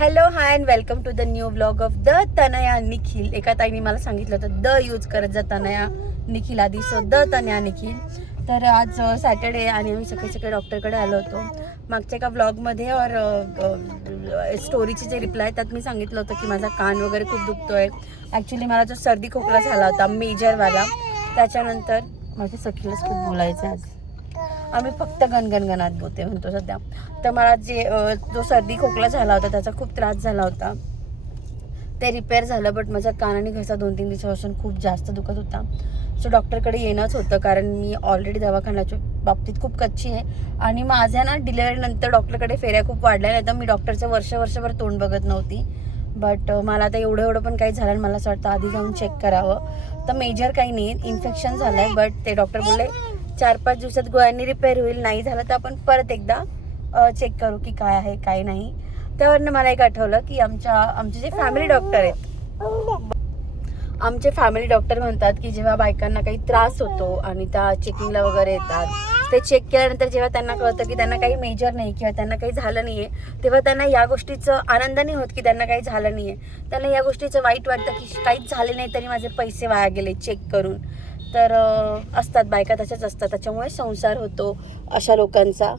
Hello hi and welcome to the new blog of the Tanaya Nikhil. एका ताईने मला सांगितलं होतं द यूज करत जा तनया निखिल आधी, सो द तनया निखिल. तर आज सॅटर्डे आणि आम्ही सकाळी सकाळी डॉक्टरकडे आलो होतो. मागच्या एका ब्लॉगमध्ये और स्टोरीची जे रिप्लाय त्यात मी सांगितलं होतं की माझा कान वगैरे खूप दुखतोय. ॲक्च्युली मला जो सर्दी खोकला झाला होता मेजरवाला, त्याच्यानंतर माझ्या सखीलाच खूप बोलायचं आज. आम्ही फक्त गणगणगणात बोलते म्हणतो सध्या. तर मला जो सर्दी खोकला झाला होता त्याचा खूप त्रास झाला होता, ते रिपेअर झालं. बट माझा कान आणि घसा 2-3 दिवसापासून खूप जास्त दुखत होता. सो डॉक्टरकडे येणंच होतं, कारण मी ऑलरेडी दवाखान्याच्या बाबतीत खूप कच्ची आहे. आणि माझ्या ना डिलिव्हरीनंतर डॉक्टरकडे फेऱ्या खूप वाढल्या, नाही तर मी डॉक्टरचं वर्षभर तोंड बघत नव्हती. बट मला आता एवढं पण काही झालं, मला असं वाटतं आधी जाऊन चेक करावं. तर मेजर काही नाही, इन्फेक्शन झालं आहे. बट ते डॉक्टर बोलले 4-5 दिवसात गोळ्यांनी रिपेअर होईल, नाही झालं तर आपण परत एकदा चेक करू की काय आहे काय नाही. त्यावरनं मला एक आठवलं की आमचे जे फॅमिली डॉक्टर आहेत, आमचे फॅमिली डॉक्टर म्हणतात की जेव्हा बायकांना काही त्रास होतो आणि त्या चेकिंगला वगैरे येतात, ते चेक केल्यानंतर जेव्हा त्यांना कळतं की त्यांना काही मेजर नाही किंवा त्यांना काही झालं नाही आहे, तेव्हा त्यांना या गोष्टीचं आनंद नाही होत की त्यांना काही झालं नाही आहे. त्यांना या गोष्टीचं वाईट वाटतं की काहीच झाले नाही तरी माझे पैसे वाया गेले चेक करून. तर असतात बायका तशाच असतात, त्याच्यामुळे संसार होतो अशा लोकांचा.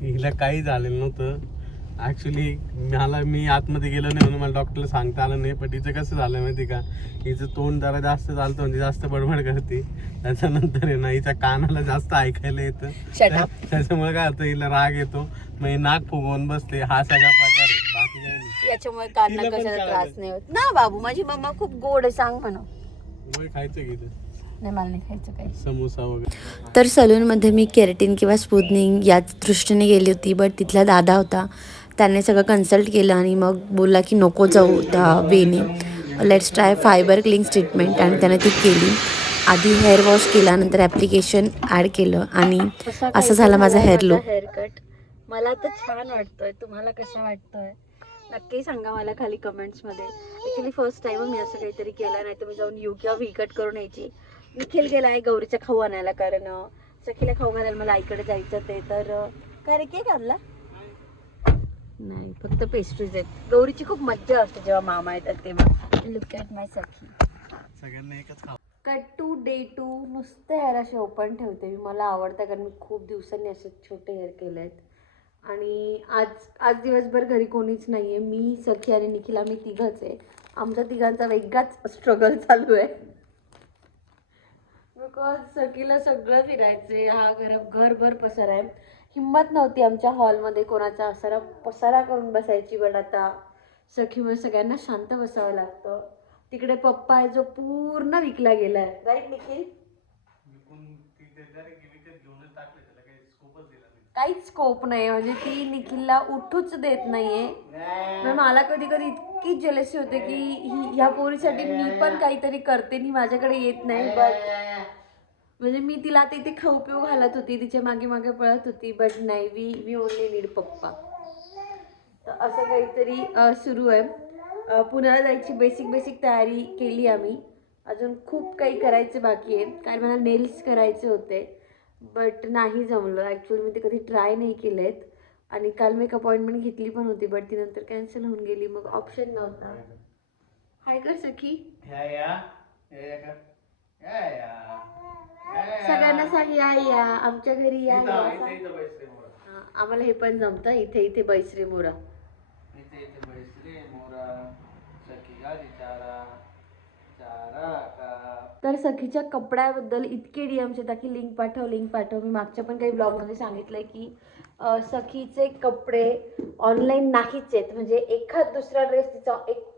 हिला काही झालेलं नव्हतं ॲक्च्युली. मी आतमध्ये गेलो नाही म्हणून मला डॉक्टरला सांगता आलं नाही. पण हिचं कसं झालं माहिती का, हिचं तोंड जरा जास्त चालतं म्हणजे जास्त बडबड करते. त्याच्यानंतर आहे ना हिच्या कानाला जास्त ऐकायला येतं, त्याच्यामुळे काय होतं हिला राग येतो, मग नाक फुगवून बसते. हा सगळा प्रकार आहे, बाकी काही नाही. याच्यामुळे कानाला कशाचा त्रास नाही होत ना. बाबू माझी मम्मा खूप गोड आहे, सांग म्हणा. खायचं की नाही, मला नाही खायचं काही समोसा वगैरे. तर सलूनमध्ये मी केराटिन किंवा स्मूथनिंग याच दृष्टीने गेली होती. बट तिथला दादा होता, त्याने सगळं कन्सल्ट केलं आणि मग बोलला की नको जाऊ त्या वेने, let's try fibre clings treatment. आणि त्याने ती केली. आधी हेअर वॉश केला, नंतर ॲप्लिकेशन ॲड केलं आणि असं झालं माझा हेअर लुक. हेअरकट मला तर छान वाटतोय. तुम्हाला कसा वाटतोय नक्की सांगा मला खाली कमेंट्समध्ये. ॲक्च्युली फर्स्ट टाइम मी असं काहीतरी केलं, नाही तर मी जाऊन यू किंवा व्ही कट करून यायची. निखिल गेला आहे गौरीचा खाऊ आणायला, कारण सखीला खाऊ घालायला मला आईकडे जायचं ते. तर काय रे, केक आणला नाही, फक्त पेस्ट्रीज आहेत. गौरीची खूप मज्जा असते जेव्हा मामा येतात तेव्हा. लुक ॲट माय सखी. सगळ्यांना एकच खाऊ. कट टू डे 2 नुसते हेअर असे ओपन ठेवते मी. मला आवडतं कारण मी खूप दिवसांनी असे छोटे हेअर केले आहेत. आणि आज दिवसभर घरी कोणीच नाही आहे, मी सखी आणि निखिल आम्ही तिघंच आहे. आमच्या तिघांचा वेगळाच स्ट्रगल चालू आहे, बिकॉज सखीला सगळं फिरायचं आहे. हा घरभर पसारा आहे. हिंमत नव्हती आमच्या हॉलमध्ये कोणाचा असा पसारा करून बसायची. बट आता सखीमुळे सगळ्यांना शांत बसावं लागतं. तिकडे पप्पा आहे जो पूर्ण विकला गेलाय, राईट निखिल? काहीच स्कोप नाही, म्हणजे ती निखिलला उठूच देत नाहीये. मला कधी कधी इतकी जेलसी होते की ह्या पोरीसाठी मी पण काहीतरी करते, नी माझ्याकडे येत नाही. बट म्हणजे मी तिला आता इथे खाऊ पिऊ घालत होती, तिच्या मागे मागे पळत होती. बट नाही, वी ओनली नीड पप्पा. तर असं काहीतरी सुरू आहे. पुण्याला जायची बेसिक तयारी केली आम्ही. अजून खूप काही करायचे बाकी आहे, कारण मला नेल्स करायचे होते. बट नाही जमलं ॲक्च्युली, मी ते कधी ट्राय नाही केलेत. आणि काल मी एक अपॉइंटमेंट घेतली पण होती, बट ती नंतर कॅन्सल होऊन गेली, मग ऑप्शन नव्हता. हाय कर सखी, सगळ्यांना सांग या आमच्या घरी या. आम्हाला हे पण जमतं, इथे बैसरे मोरा. तर सखीच्या कपड्याबद्दल इतके DMs येतात की लिंक पाठव. मी मागच्या पण काही ब्लॉगमध्ये सांगितलंय की सखीचे कपडे ऑनलाईन नाहीच आहेत. म्हणजे एखाद दुसरा ड्रेस तिचा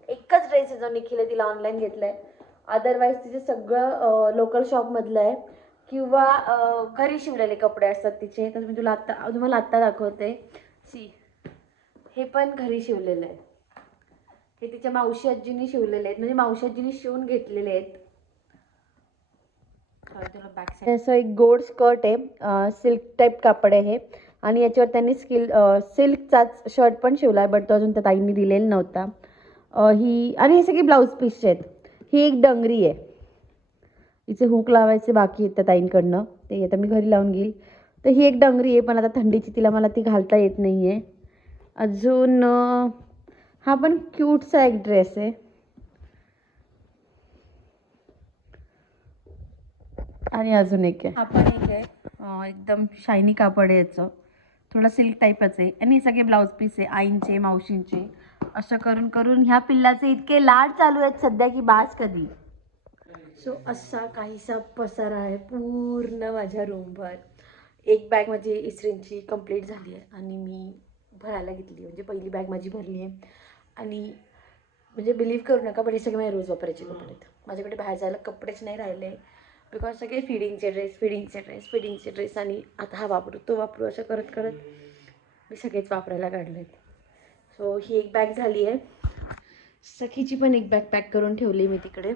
एकच ड्रेस आहे जो निखिल तिला ऑनलाईन घेतलाय. अदरवाईज तिचे सगळं लोकल शॉपमधलं आहे किंवा घरी शिवलेले कपडे असतात तिचे. तर मी तुम्हाला आत्ता दाखवते. सी, हे पण घरी शिवलेलं आहे. हे तिच्या मावशी आजींनी शिवलेले आहेत, म्हणजे मावशी आजींनी शिवून घेतलेले आहेत. असं एक गोड स्कर्ट आहे, सिल्क टाईप कापड आहे हे. आणि याच्यावर त्यांनी सिल्कचाच शर्ट पण शिवला आहे, बट तो अजून त्या ताईंनी दिलेला नव्हता. आणि हे सगळे ब्लाऊज पीसचे आहेत. ही एक डंगरी आहे, हिचे हुक लावायचे बाकी आहेत त्या ताईंकडनं, ते आता मी घरी लावून घेईल. तर ही एक डंगरी आहे, पण आता थंडीची मला ती घालता येत नाही आहे. अजून हा पण क्यूटचा एक ड्रेस आहे. आणि अजून एक आहे, हा पण एक आहे. एकदम शायनी कापड आहे याचं, थोडं सिल्क टाईपच आहे. आणि हे सगळे ब्लाऊज पीस आहे आईंचे मावशींचे. असं करून करून ह्या पिल्लाचे इतके लाड चालू आहेत सध्या की बास कधी. सो असा काहीसा पसारा आहे पूर्ण माझ्या रूमवर. एक बॅग माझी इस्त्रींची कंप्लीट झाली आहे आणि मी भरायला घेतली, म्हणजे पहिली बॅग माझी भरली आहे. आणि म्हणजे बिलीव्ह करू नका पण हे सगळे माझे रोज वापरायचे कपडे आहेत. माझ्याकडे बाहेर जायला कपडेच नाही राहिले, बिकॉज सगळे फिडिंगचे ड्रेस आणि आता हा वापरू तो वापरू असं करत करत मी सगळेच वापरायला काढलेत. सो ही एक बॅग झाली आहे. सखीची पण एक बॅग पॅक करून ठेवली मी तिकडे.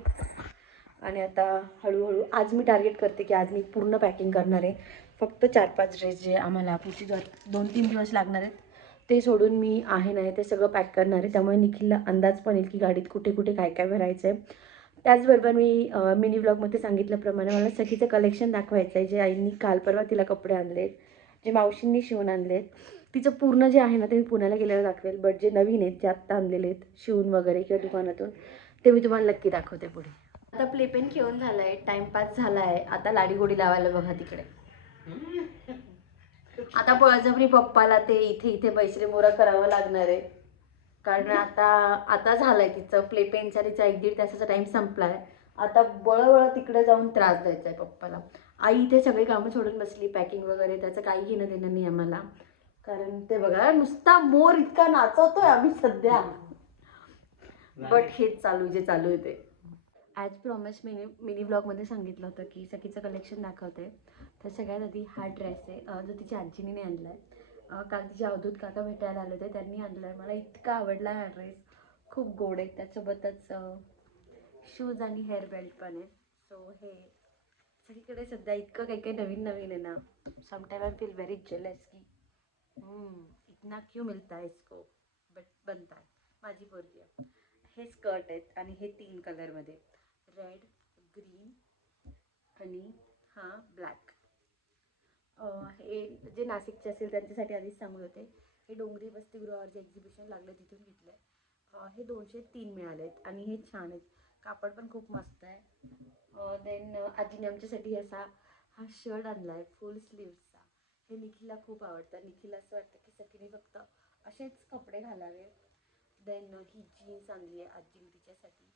आणि आता हळूहळू आज मी टार्गेट करते की आज मी पूर्ण पॅकिंग करणार आहे. फक्त 4-5 ड्रेस जे आम्हाला पुढची 2-3 दिवस लागणार आहेत ते सोडून मी आहे नाही ते सगळं पॅक करणार आहे. त्यामुळे निखिलला अंदाज पण येईल की गाडीत कुठे कुठे काय काय भरायचं आहे. त्याचबरोबर मी मिनी ब्लॉगमध्ये सांगितल्याप्रमाणे मला सखीचं कलेक्शन दाखवायचं आहे, जे आईंनी काल परवा तिला कपडे आणलेत, जे मावशींनी शिवून आणलेत. तिचं पूर्ण जे आहे ना ते मी पुण्याला गेल्यावर दाखवेल. बट जे नवीन आहेत जे आत्ता आणलेले आहेत शिवून वगैरे किंवा दुकानातून ते मी तुम्हाला नक्की दाखवते पुढे. आता प्लेपेन खेळून झाला आहे, टाइमपास झाला आहे. आता लाडीगोडी लावायला बघा तिकडे. आता बळजबरी पप्पाला ते इथे इथे बैसरे मोरा करावं लागणार आहे, कारण आता झालाय तिचं प्लेपेनचा तिचा 1-1.5 तासाचा टाइम संपलाय. आता बळबळ तिकडे जाऊन त्रास द्यायचा आहे पप्पाला. आई इथे सगळी कामं सोडून बसली, पॅकिंग वगैरे, त्याचं काही घेणं देणं नाही आम्हाला. कारण ते बघा नुसता मोर इतका नाचवतोय आम्ही सध्या. बट हेच जे चालू आहे ते. ॲज प्रॉमिस मिनी ब्लॉगमध्ये सांगितलं होतं की सखीचं कलेक्शन दाखवते. तर सगळ्यात आधी हा ड्रेस आहे जो तिच्या आजीने आणला आहे. काल तिचे अवधूत काका भेटायला आले होते, त्यांनी आणला आहे. मला इतका आवडला हा ड्रेस, खूप गोड आहे. त्यासोबतच शूज आणि हेअर बेल्ट पण आहे. सो हे सगळीकडे सध्या इतकं काही काही नवीन नवीन आहे ना, sometime I feel very jealous की इतना क्यों मिलता है इसको, बट बनता है. माझी पोरगी आहे. हे स्कर्ट आहेत आणि हे 3 कलरमध्ये, रेड, ग्रीन आणि हा ब्लॅक. हे जे नाशिकचे असेल त्यांच्यासाठी आधीच सांगत होते, हे डोंगरी वसतिगृहावर जे एक्झिबिशन लागलं तिथून घेतलं आहे. हे 203 मिळाले आहेत आणि हे छान आहेत, कापड पण खूप मस्त आहे. देन आजीने आमच्यासाठी असा हा शर्ट आणला आहे फुल स्लीव्सचा. हे निखिलला खूप आवडतं. निखिलला असं वाटतं की सखीने फक्त असेच कपडे घालावे. देन ही जीन्स आणली आहे आजीने तिच्यासाठी,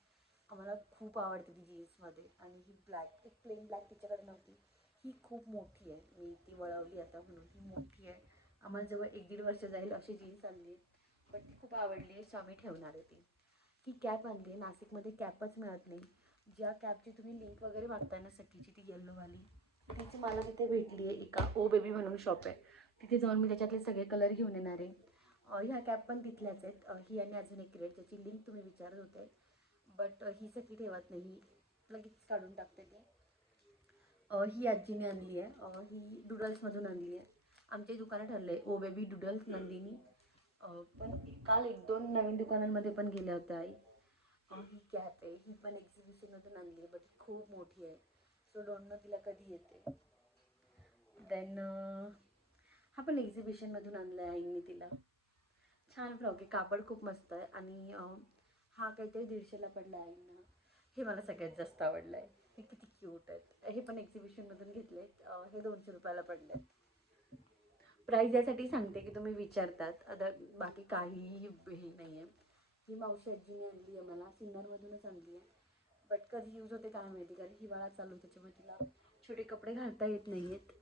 आम्हाला खूप आवडते ती जीन्समध्ये. आणि ही ब्लॅक, एक प्लेन ब्लॅक तिच्याकडे नव्हती, ही खूप मोठी आहे, मी ती वळवली आता म्हणून. ही मोठी आहे, आम्हाला जवळ 1-1.5 वर्ष जाईल अशी जीन्स आणली आहे, बट ती खूप आवडली आहे, सो आम्ही ठेवणार आहे ती. ही कॅप आणली आहे, नाशिकमध्ये कॅपच मिळत नाही. ज्या कॅपची तुम्ही लिंक वगैरे मागताय ना सखीची, ती येल्लोवाली, तीच मला तिथे भेटली आहे. एका ओ बेबी म्हणून शॉप आहे, तिथे जाऊन मी त्याच्यातले सगळे कलर घेऊन येणार आहे. ह्या कॅप पण तिथल्याच आहेत. ही आणि अजून एक रेड, ज्याची लिंक तुम्ही विचारत होते, बट ही सखी ठेवत नाही, लगेच काढून टाकते ती. ही आजीने आणली आहे, ही डुडल्समधून आणली आहे. आमच्या दुकानं ठरलं आहे ओ बेबी, डुडल्स, नंदिनी. पण काल 1-2 नवीन दुकानांमध्ये पण गेल्या होत्या आई. ही कॅप आहे, ही पण एक्झिबिशनमधून आणली आहे, बट खूप मोठी आहे, सो डोंट नो तिला कधी येते. देन हा पण एक्झिबिशनमधून आणला आहे आईने तिला. छान फ्रॉक आहे, कापड खूप मस्त आहे. आणि हा काहीतरी 150ला पडला आहे आईंना. हे मला सगळ्यात जास्त आवडलं आहे, हे किती क्यूट आहेत. हे पण एक्झिबिशनमधून घेतले आहेत. हे 200 रुपयाला पडले आहेत. प्राईज यासाठी सांगते की तुम्ही विचारतात, आता बाकी काहीही हे नाही आहे. ही मावशी आजीने आणली आहे, मला सिन्नरमधूनच आणली आहे, बट कधी यूज होते काय माहिती, कारण हिवाळा चालू त्याच्यामुळे तिला छोटे कपडे घालता येत नाही आहेत.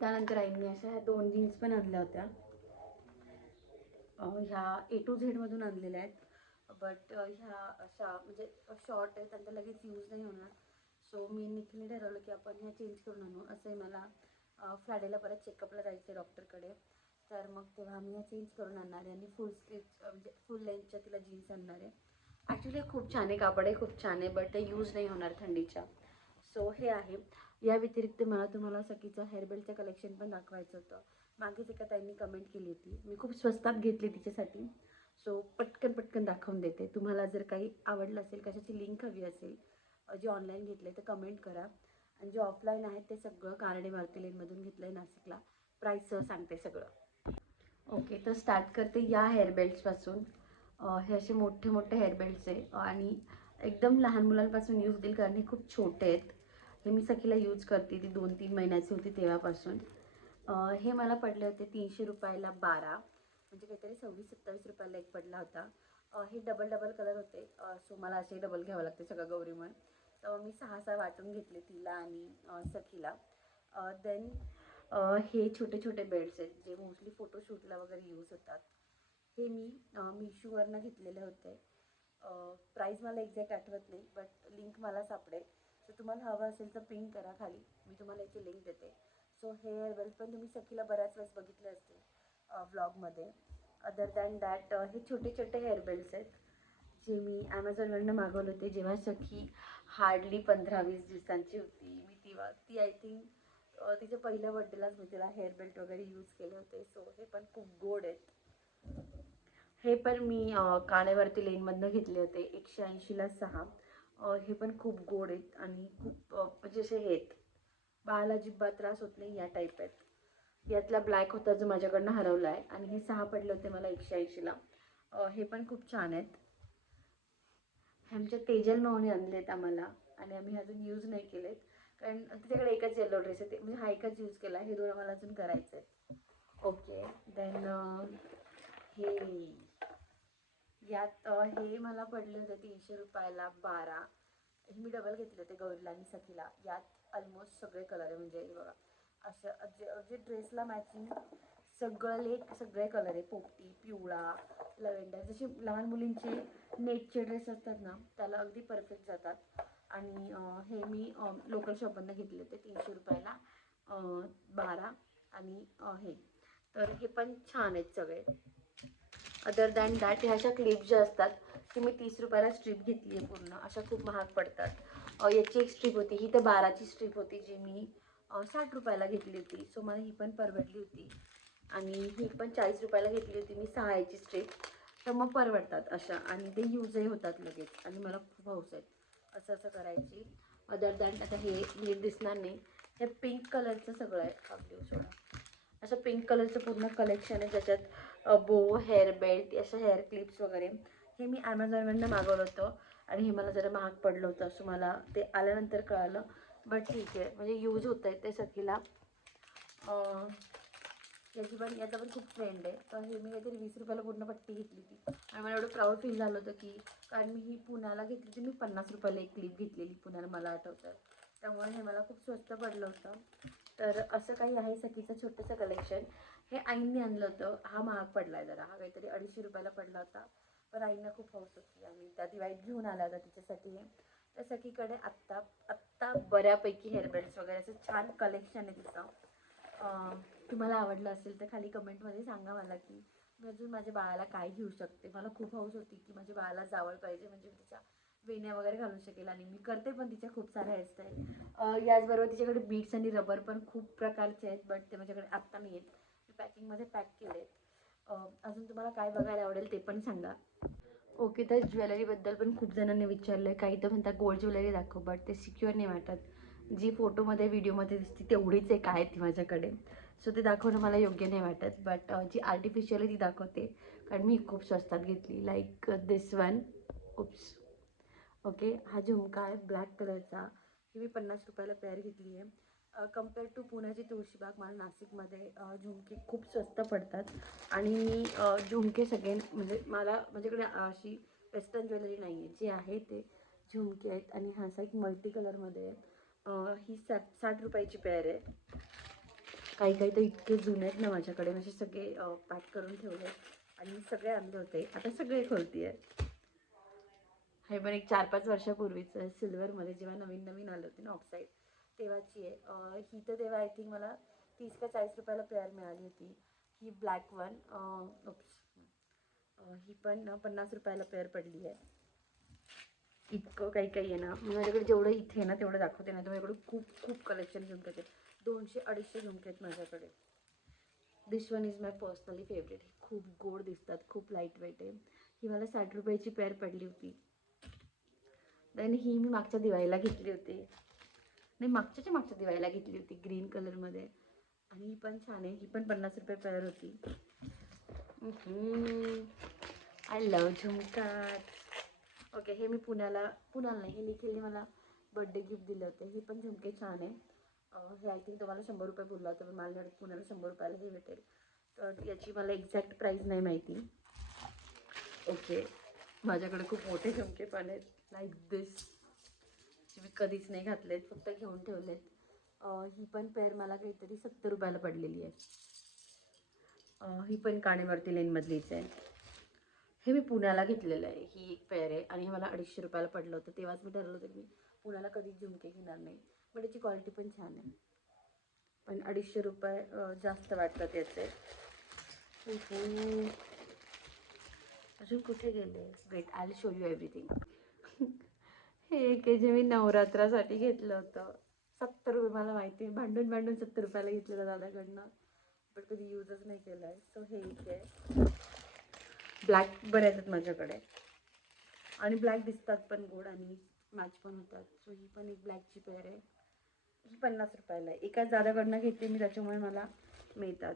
त्यानंतर आईने अशा ह्या 2 जीन्स पण आणल्या होत्या. ह्या A to Z मधून आणलेल्या आहेत, बट ह्या अशा म्हणजे शॉर्ट आहेत, त्यांचा लगेच यूज नाही होणार. सो मी निखिलने ठरवलं की आपण ह्या चेंज करून आणू. असंही मला फ्रायडेला परत चेकअपला जायचं आहे डॉक्टरकडे, तर मग तेव्हा आम्ही ह्या चेंज करून आणणार आहे. आणि फुल स्लीव्ह म्हणजे फुल लेंथच्या तिला जीन्स आणणार आहे. ॲक्च्युली खूप छान आहे, कापड आहे खूप छान आहे, बट ते यूज नाही होणार थंडीच्या. सो हे आहे. या व्यतिरिक्त मला तुम्हाला सखीचं हेअरबेल्टचं कलेक्शन पण दाखवायचं होतं. मागेच एका ताईंनी कमेंट केली होती, मी खूप स्वस्तात घेतली तिच्यासाठी, सो पटकन दाखवून देते. तुम्हाला जर काही आवडलं असेल, कशाची लिंक हवी असेल, जे ऑनलाईन घेतले तर कमेंट करा. आणि जे ऑफलाईन आहेत ते सगळं कारणे मारुती लेनमधून घेतलं आहे नाशिकला. प्राईससह सांगते सगळं. ओके, तर स्टार्ट करते या हेअरबेल्ट्सपासून. हे असे मोठे मोठे हेअर बेल्ट्स आहे आणि एकदम लहान मुलांपासून यूज होतील कारण हे खूप छोटे आहेत. हे मी सखीला यूज करते, ती 2-3 महिन्याची होती तेव्हापासून. हे मला पडले होते 300 रुपयाला 12, म्हणजे काहीतरी 26-27 रुपयाला एक पडला होता. हे डबल कलर होते, सो मला असे डबल घ्यावं लागते सगळं गौरीमन. तर मी 6 वाटून घेतले तिला आणि सखीला. देन हे छोटे छोटे बेल्ट्स आहेत जे मोस्टली फोटोशूटला वगैरे यूज होतात. हे मी मिशोवरनं घेतलेले होते. प्राईस मला एक्झॅक्ट आठवत नाही, बट लिंक मला सापडेल. सो तुम्हाला हवं असेल तर पिंक करा खाली, मी तुम्हाला याची लिंक देते. सो हे हेअर बेल्ट पण तुम्ही सखीला बऱ्याच वेळेस बघितले असतील व्लॉगमध्ये. अदर दॅन दॅट हे छोटे छोटे हेअर बेल्ट्स आहेत जे मी ॲमेझॉनवरनं मागवले होते जेव्हा सखी हार्डली 15-20 दिवसांची होती. मी ती आय थिंक तिच्या पहिल्या बड्डेलाच मी तिला हेअर बेल्ट वगैरे यूज केले होते. सो हे पण खूप गोड आहेत. हे पण मी काळेवरती लेनमधनं घेतले होते 180ला 6. हे पण खूप गोड आहेत आणि खूप म्हणजे असे हे आहेत, बाळाला अजिबात त्रास होत नाही या टाईप आहेत. यातला ब्लॅक होता जो माझ्याकडनं हरवला आहे आणि हे 6 पडले होते मला 180ला. हे पण खूप छान आहेत. हे आमच्या तेजल माऊने आणलेत आम्हाला आणि आम्ही अजून यूज नाही केलेत कारण तिच्याकडे एकच येलो ड्रेस आहे, म्हणजे हा एकच यूज केला. हे 2 आम्हाला अजून करायचं आहे. ओके, देन हे यात हे मला पडले होते 300 रुपयाला 12. हे मी डबल घेतले होते गौरीला आणि सखीला. यात ऑलमोस्ट सगळे कलर आहे, म्हणजे बघा असं जे ड्रेसला मॅचिंग सगळे कलर आहे. पोपटी, पिवळा, लव्हेंडर, जसे लहान मुलींचे नेटचे ड्रेस असतात ना त्याला अगदी परफेक्ट जातात. आणि हे मी लोकल शॉपमधनं घेतले होते 300 रुपयाला 12. आणि हे तर हे पण छान आहेत सगळे. अदर दॅन दॅट ह्या अशा क्लिप ज्या असतात ती मी 30 रुपयाला स्ट्रीप घेतली आहे पूर्ण. अशा खूप महाग पडतात. याची एक स्ट्रीप होती, ही तर 12ची स्ट्रीप होती जी मी 60 रुपयाला घेतली होती. सो मला ही पण परवडली होती. आणि ही पण 40 रुपयाला घेतली होती मी 6 याची स्ट्रीप. तर मग परवडतात अशा आणि ते यूजही होतात लगेच आणि मला खूप हौस आहेत असं करायची. अदर दॅन आता हे नीट दिसणार नाही, हे पिंक कलरचं सगळं आहे. हा ब्ल्यू सोडा, असं पिंक कलरचं पूर्ण कलेक्शन आहे ज्याच्यात बो, हेअर बेल्ट, अशा हेअर क्लिप्स वगैरे. हे मी ॲमेझॉनवरनं मागवलं होतं आणि हे मला जरा महाग पडलं होतं असं मला ते आल्यानंतर कळालं. बट ठीक आहे, म्हणजे यूज होत आहे ते सखीला. याचा पण खूप ट्रेंड आहे. तर हे मी काहीतरी 20 रुपयाला पूर्ण पट्टी घेतली होती आणि मला एवढं प्राऊड फील झालं होतं की कारण मी ही पुण्याला घेतली होती. मी 50 रुपयाला एक क्लिप घेतलेली पुण्याला, मला आठवतं. त्यामुळे हे मला खूप स्वस्त पडलं होतं. तर असं काही आहे सखीचं छोटंसं कलेक्शन. हे आईंनी आणलं होतं, हा महाग पडला आहे जरा, हा काहीतरी 250 रुपयाला पडला होता. पण आईंना खूप हौस होती आणि त्या दिवाळीत घेऊन आला होता तिच्यासाठी. त्या सखीकडे आत्ता बऱ्यापैकी हेअरबँड्स वगैरे असं छान कलेक्शन आहे तिचं. तुम्हाला आवडलं असेल तर खाली कमेंटमध्ये सांगा मला की मी अजून माझ्या बाळाला काय घेऊ शकते. मला खूप हौस होती की माझ्या बाळाला जावळ पाहिजे, म्हणजे मी तिच्या वेण्या वगैरे घालू शकेल आणि मी करते पण तिच्या खूप साऱ्या हेअरस्टाईल. याचबरोबर तिच्याकडे बीट्स आणि रबर पण खूप प्रकारचे आहेत, बट ते माझ्याकडे आत्ता नाही आहेत. मी पॅकिंगमध्ये पॅक केले आहेत. अजून तुम्हाला काय बघायला आवडेल ते पण सांगा. ओके, तर ज्वेलरीबद्दल पण खूप जणांनी विचारलं आहे. काही तर म्हणतात गोल्ड ज्वेलरी दाखव, बट ते सिक्युअर नाही वाटत. जी फोटोमध्ये व्हिडिओमध्ये दिसते तेवढीच एक आहे ती माझ्याकडे. सो ते दाखवणं मला योग्य नाही वाटत. बट जी आर्टिफिशियल आहे ती दाखवते कारण मी खूप स्वस्तात घेतली. लाईक दिस वन. उप्स. ओके, हा झुमका आहे ब्लॅक कलरचा. ही मी 50 रुपयाला पेअर घेतली आहे. कम्पेअर टू पुण्याची तुळशीबाग, मला नाशिकमध्ये झुमके खूप स्वस्त पडतात. आणि मी झुमके सगळे म्हणजे माझ्याकडे अशी वेस्टर्न ज्वेलरी नाही आहे, जे आहे ते झुमके आहेत. आणि हा असा एक मल्टी कलरमध्ये आहे. ही 60 रुपयाची पेअर आहे. काही तर इतके जुने आहेत ना माझ्याकडे, म्हणजे सगळे पॅक करून ठेवले आणि मी सगळे आणले होते, आता सगळे खोलती आहे. हे पण एक 4-5 वर्षापूर्वीचं आहे, सिल्वरमध्ये जेव्हा नवीन आलं होते ना ऑफसाईड तेव्हाची आहे. ही तर तेव्हा आय थिंक मला 30 का 40 रुपयाला पेअर मिळाली होती. ही ब्लॅक वन. ही पण 50 रुपयाला पेअर पडली आहे. इतकं काही आहे ना, माझ्याकडे जेवढं इथे आहे ना तेवढं दाखवते ना. तर माझ्याकडे खूप कलेक्शन झुमक्याचे 200-250 झुमके आहेत माझ्याकडे. This one is my personally favourite. ही खूप गोड दिसतात, खूप लाईट वेट आहे. ही मला 60 रुपयाची पेअर पडली होती. देन ही मी मागच्या दिवाळीला घेतली होती, नाही मागच्या दिवाळीला घेतली होती ग्रीन कलरमध्ये. आणि ही पण छान आहे. ही पण 50 रुपये पेअर होती. आय आय लव झुमकाच. ओके, हे मी पुण्याला नाही, हे निखिलने मला बर्थडे गिफ्ट दिले होते. हे पण झुमके छान आहे. हे आय थिंक तुम्हाला 100 रुपये बोलला होता, पण मला पुण्याला 100 रुपयाला हे भेटेल. तर याची मला एक्झॅक्ट प्राईस नाही माहिती. ओके, माझ्याकडे खूप मोठे झुमके पण आहेत लाईक दिस, मी कधीच नाही घातलेत, फक्त घेऊन ठेवलेत. ही पण पेअर मला काहीतरी 70 रुपयाला पडलेली आहे. ही पण काणेवरती लेनमधलीच आहे. हे मी पुण्याला घेतलेलं आहे. ही एक पेअर आहे आणि हे मला 250 रुपयाला पडलं होतं. तेव्हाच मी ठरवलं होतं की मी पुण्याला कधीच झुमके घेणार नाही, पण याची क्वालिटी पण छान आहे. पण 250 रुपये जास्त वाटतात याचे. अजून कुठे गेले? Wait, I will show you everything. हे एक आहे जे मी नवरात्रासाठी घेतलं होतं. 70 रुपये, मला माहिती आहे भांडून 70 रुपयाला घेतलेलं दादाकडनं, पण कधी यूजच नाही केला आहे. सो हे एक आहे. ब्लॅक बरेच आहेत माझ्याकडे आणि ब्लॅक दिसतात पण गोड आणि मॅच पण होतात. सो ही पण एक ब्लॅकची पेअर आहे. ही 50 रुपयाला आहे. एकाच दादाकडनं घेतली मी, त्याच्यामुळे मला मिळतात.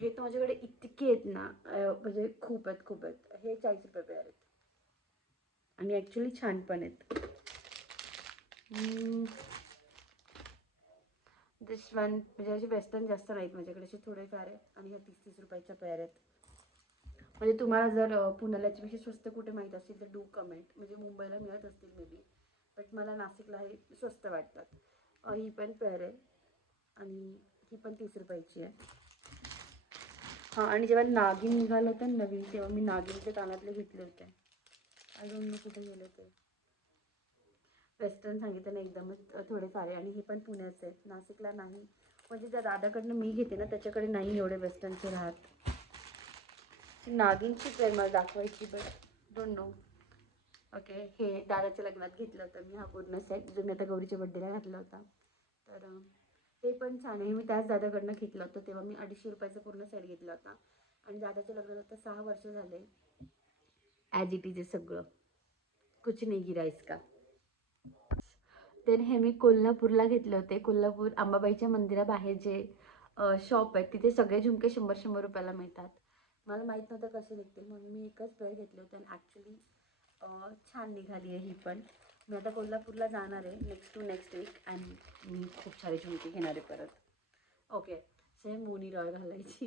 हे तर माझ्याकडे इतके आहेत ना, म्हणजे खूप आहेत. हे 40 रुपये पेअर आहेत आणि ॲक्च्युली छान पण आहेत. दिस वन, म्हणजे असे वेस्टर्न जास्त नाहीत माझ्याकडे, असे थोडेफार आहेत आणि ह्या 30 रुपयाच्या पेअर आहेत. म्हणजे तुम्हाला जर पुण्याला याच्यापेक्षा स्वस्त कुठे माहीत असेल तर डू कमेंट. म्हणजे मुंबईला मिळत असतील मे बी, बट मला नाशिकला हे स्वस्त वाटतात. ही पण पेअर आहे आणि ही पण 30 रुपयाची आहे. हां, आणि जेव्हा नागिन निघालं होतं नवीन, तेव्हा मी नागिनचे कानातले घेतले होते. आय डोंट नो कुठे गेले ते. वेस्टर्न सांगितलं ना एकदमच थोडे सारे, आणि हे पण पुण्याचे आहेत, नाशिकला नाही. म्हणजे ज्या दादाकडनं मी घेते ना त्याच्याकडे नाही एवढे वेस्टर्नचे राहत. नागिनची पेअर मला दाखवायची, बट डोंट नो. ओके, हे दादाच्या लग्नात घेतलं होतं मी, हा पूर्ण सेट जो मी आता गौरीच्या बड्डेला घातला होता. तर हे पण छान आहे. मी त्याच दादाकडनं घेतलं होतं, तेव्हा मी 250 रुपयाचा पूर्ण सेट घेतला होता आणि दादाच्या लग्नाला आता 6 वर्ष झाले. ॲज इट इज आहे सगळं, कुछ नाही गिरा इसका. देन हे मी कोल्हापूरला घेतले होते. कोल्हापूर अंबाबाईच्या मंदिराबाहेर जे शॉप आहे तिथे सगळे झुमके 100 रुपयाला मिळतात. मला माहीत नव्हतं कसे निघतील म्हणून मी एकच पेअर घेतले होते आणि ॲक्च्युली छान निघाली आहे ही पण. मी आता कोल्हापूरला जाणार आहे नेक्स्ट वीक आणि मी खूप सारे झुमके घेणार आहे परत. ओके, सेम मोनी रॉय घालायची.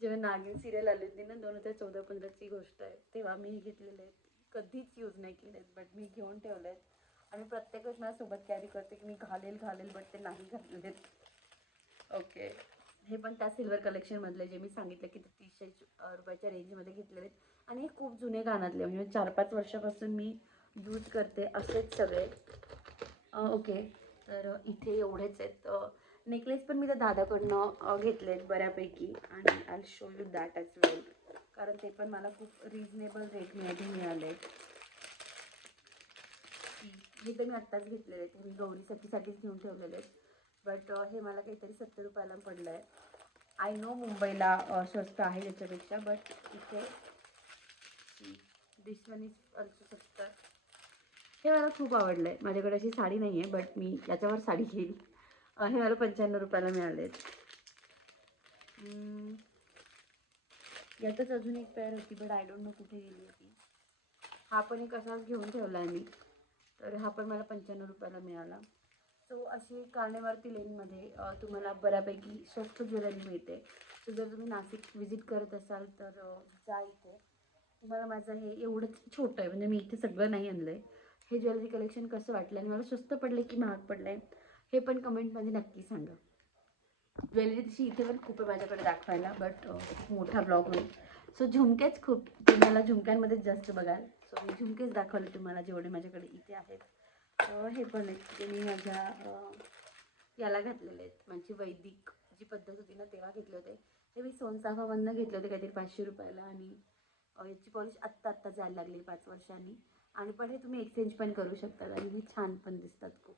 जेव्हा नागिन सिरियल आली होती ना 2014-15ची गोष्ट आहे, तेव्हा मी घेतलेले आहेत. कधीच यूज नाही केले आहेत, बट मी घेऊन ठेवले आहेत आणि प्रत्येक वेळेस माझ्यासोबत कॅरी करते की मी घालेल बट ते नाही घातलेत. ओके, हे पण त्या सिल्वर कलेक्शनमधले जे मी सांगितलं की ते 300 रुपयाच्या रेंजमध्ये घेतलेले आहेत आणि हे खूप जुने कानातले, म्हणजे 4-5 वर्षापासून मी यूज करते असेच सगळे. ओके, तर इथे एवढेच आहेत. नेकलेस पण मी त्या दादाकडनं घेतलेत बऱ्यापैकी आणि I will show you that as well, कारण ते पण मला खूप रिजनेबल रेटमध्ये मिळाले. हे तर मी आत्ताच घेतलेले आहेत, मी गौरीसाठीच घेऊन ठेवलेले आहेत, बट हे मला काहीतरी 70 रुपयाला पडलं आहे. आय नो मुंबईला स्वस्त आहे त्याच्यापेक्षा, बट इथे दिस वन इज ऑल्सो स्वस्त. हे मला खूप आवडलं आहे. माझ्याकडे अशी साडी नाही आहे, बट मी याच्यावर साडी घेईल. हे मला 95 रुपयाला मिळाले. यातच अजून एक पेअर होती, बट आय डोंट नो कुठे गेली होती. हा पण एक असाच घेऊन ठेवला आहे मी, तर हा पण मला 95 रुपयाला मिळाला. सो अशी कार्नेवरती लेनमध्ये तुम्हाला बऱ्यापैकी स्वस्त ज्वेलरी मिळते. सो जर तुम्ही नाशिक व्हिजिट करत असाल तर जा इथे. तुम्हाला माझं हे एवढंच छोटं आहे, म्हणजे मी इथे सगळं नाही आणलं आहे. हे ज्वेलरी कलेक्शन कसं वाटलं आणि मला स्वस्त पडलं की महाग पडलं आहे हे पण कमेंटमध्ये नक्की सांगा. ज्वेलरी तशी इथे पण खूप आहे माझ्याकडे दाखवायला, बट खूप मोठा ब्लॉग होईल. सो झुमकेच खूप, तुम्हाला झुमक्यांमध्येच जास्त बघाल. सो मी झुमकेच दाखवले तुम्हाला जेवढे माझ्याकडे इथे आहेत. हे पण आहेत जे मी माझ्या याला घातलेले आहेत. माझी वैदिक जी पद्धत होती ना तेव्हा घेतले होते. ते मी सोनचाफामधनं घेतले होते काहीतरी 500 रुपयाला आणि याची पॉलिश आत्ता जायला लागली 5 वर्षांनी. आणि पण हे तुम्ही एक्सचेंज पण करू शकतात आणि हे छान पण दिसतात खूप.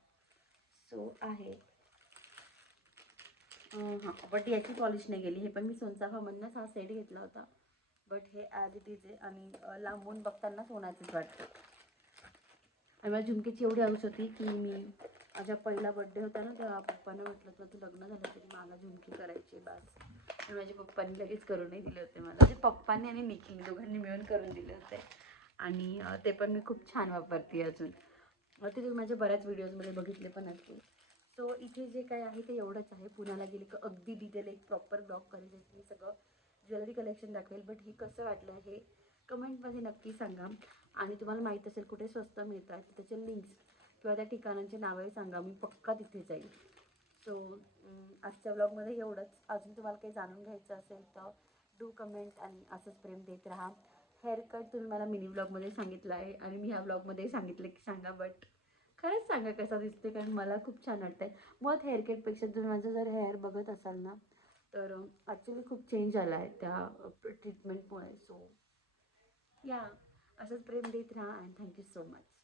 सो आहे हां, बट याची पॉलिश नाही गेली. हे पण मी सोनचाफामधनंच हा सेट घेतला होता, बट हे ॲज इट इज आहे आणि लांबून बघताना सोन्याचंच वाटतं. आणि माझ्या झुमकीची एवढी हौस होती की मी माझा पहिला बड्डे होता ना तेव्हा पप्पानं म्हटलं तुझं लग्न झालं तरी मला झुमकी करायची बस. आणि माझ्या पप्पांनी लगेच करूनही दिले होते मला, म्हणजे पप्पांनी आणि निखिलने दोघांनी मिळून करून दिले होते आणि ते पण मी खूप छान वापरते अजून. ते तुम्ही माझ्या बऱ्याच व्हिडिओजमध्ये बघितले पण असतील. सो इथे जे काय आहे ते एवढंच आहे. पुण्याला गेले की अगदी डिटेल एक प्रॉपर ब्लॉग करेल, मी सगळं ज्वेलरी कलेक्शन दाखवेल. बट ही कसं वाटलं हे कमेंटमध्ये नक्की सांगा. आणि तुम्हाला माहीत असेल कुठे स्वस्त मिळतात त्याचे लिंक्स किंवा त्या ठिकाणांची नावंही सांगा, मी पक्का तिथे जाईल. सो आजच्या ब्लॉगमध्ये एवढंच. अजून तुम्हाला काही जाणून घ्यायचं असेल तर डू कमेंट आणि असंच प्रेम देत राहा. हेअरकट तुम्ही मला मिनी ब्लॉगमध्ये सांगितलं आहे आणि मी ह्या ब्लॉगमध्ये सांगितलं की सांगा, बट खरंच सांगा कसा दिसते, कारण मला खूप छान वाटतं आहे. मुळात हेअरकटपेक्षा तुम्ही माझं जर हेअर बघत असाल ना तर ॲक्च्युली खूप चेंज आला आहे त्या ट्रीटमेंटमुळे. सो या असंच प्रेम देत राहा अँड थँक्यू सो मच.